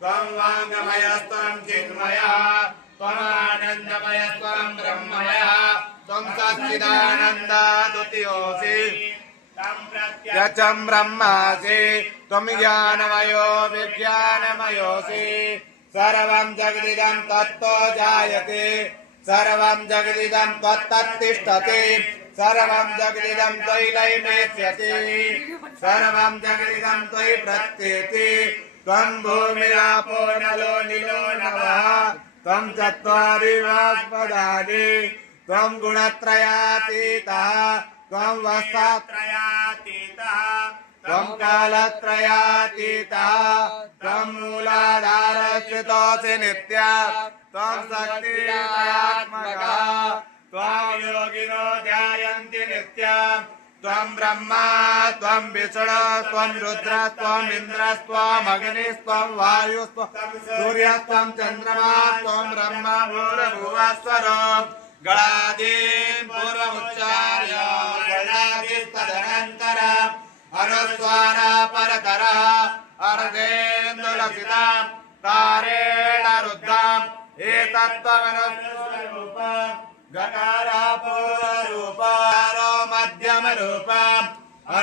त्वं वाङ्मयस्त्वं चिन्मयः त्वमानन्दमयस्त्वं ब्रह्ममयः त्वं सच्चिदानन्दद्वितीयोऽसि यचं ब्रह्मासि त्वं ज्ञानमयो विज्ञानमयोऽसि सर्वं जगदिदं तत्तो जायते सर्वं जगदिदं त्वत्तिष्ठति सर्वं जगदिदं त्वयि लयमेष्यति सर्वं जगदिदं त्वयि प्रत्येति त्वं भूमिरापो नलो नीलो नभः त्वं चत्वारि वाक्पदानि त्वं गुणत्रयातीतः त्वं वस्त्रत्रयातीतः त्वं कालत्रयातीतः त्वं मूलाधारस्थितोऽसि नित्यः त्वं शक्तित्रयात्मकः त्वं योगिनो ध्यायन्ति नित्यम् त्वं ब्रह्मा त्वं विष्णु त्वं रुद्र त्वं इन्द्रस्त्वं अग्निस्त्वं वायुस्त्वं सूर्यस्त्वं चन्द्रमा त्वं ब्रह्म भूर्भुवस्वरो गणादीन् पूर्वमुच्चार्य गणादिस्तदनन्तरम् अनुस्वार परतरः अर्धेन्दुलसितम् तारेण रुद्धम् एतत्त्वमनुस्वरूपम् गकारः पूर्वरूपः मध्यमरूपः